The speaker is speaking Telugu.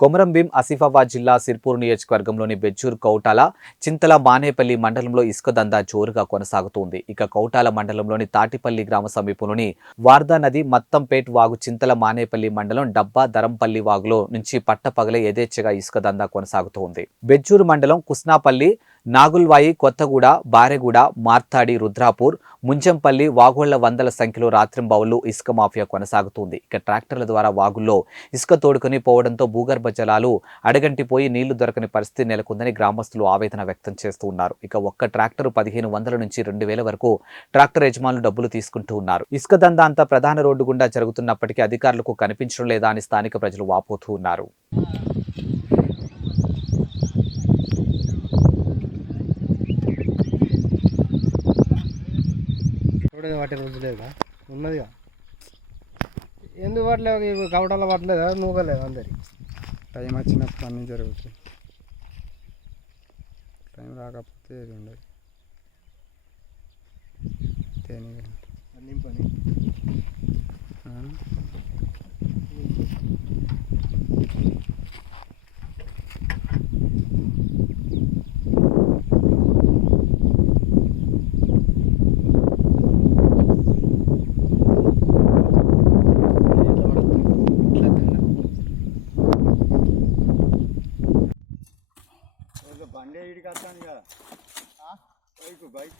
కొమరంభీం ఆసిఫాబాద్ జిల్లా సిర్పూర్ నియోజకవర్గంలోని బెజ్జూర్ కౌటాల చింతల మానేపల్లి మండలంలో ఇసుక దందా జోరుగా కొనసాగుతోంది. ఇక కౌటాల మండలంలోని తాటిపల్లి గ్రామ సమీపంలోని వార్దా నది మత్తంపేట్ వాగు చింతల మానేపల్లి మండలం డబ్బా దరంపల్లి వాగులో నుంచి పట్టపగలే యథేచ్ఛగా ఇసుక దందా కొనసాగుతోంది. బెజ్జూర్ మండలం కుస్నాపల్లి, నాగుల్వాయి, కొత్తగూడ, బారెగూడ, మార్తాడి, రుద్రాపూర్, ముంచంపల్లి వాగుళ్ల వందల సంఖ్యలో రాత్రింబవళ్లు ఇసుక మాఫియా కొనసాగుతోంది. ఇక ట్రాక్టర్ల ద్వారా వాగుల్లో ఇసుక తోడుకొని పోవడంతో భూగర్భ జలాలు అడగంటిపోయి నీళ్లు దొరకని పరిస్థితి నెలకొందని గ్రామస్తులు ఆవేదన వ్యక్తం చేస్తూ ఉన్నారు. ఇక ఒక్క ట్రాక్టర్ 1500 నుంచి 2000 వరకు ట్రాక్టర్ యజమానులు డబ్బులు తీసుకుంటూ ఉన్నారు. ఇసుక దందా అంతా ప్రధాన రోడ్డు గుండా జరుగుతున్నప్పటికీ అధికారులకు కనిపించడం లేదా అని స్థానిక ప్రజలు వాపోతూ ఉన్నారు. వాటి రోజు లేదా ఉన్నదిగా ఎందుకు పట్టలేదు కవటాల పట్టలేదా నూగలేదు అందరి టైం వచ్చినప్పుడు అన్నీ జరుగుతాయి. టైం రాకపోతే ఏది ఉండదు. నింపని బండి ఇడికి వస్తాను కదా బైక్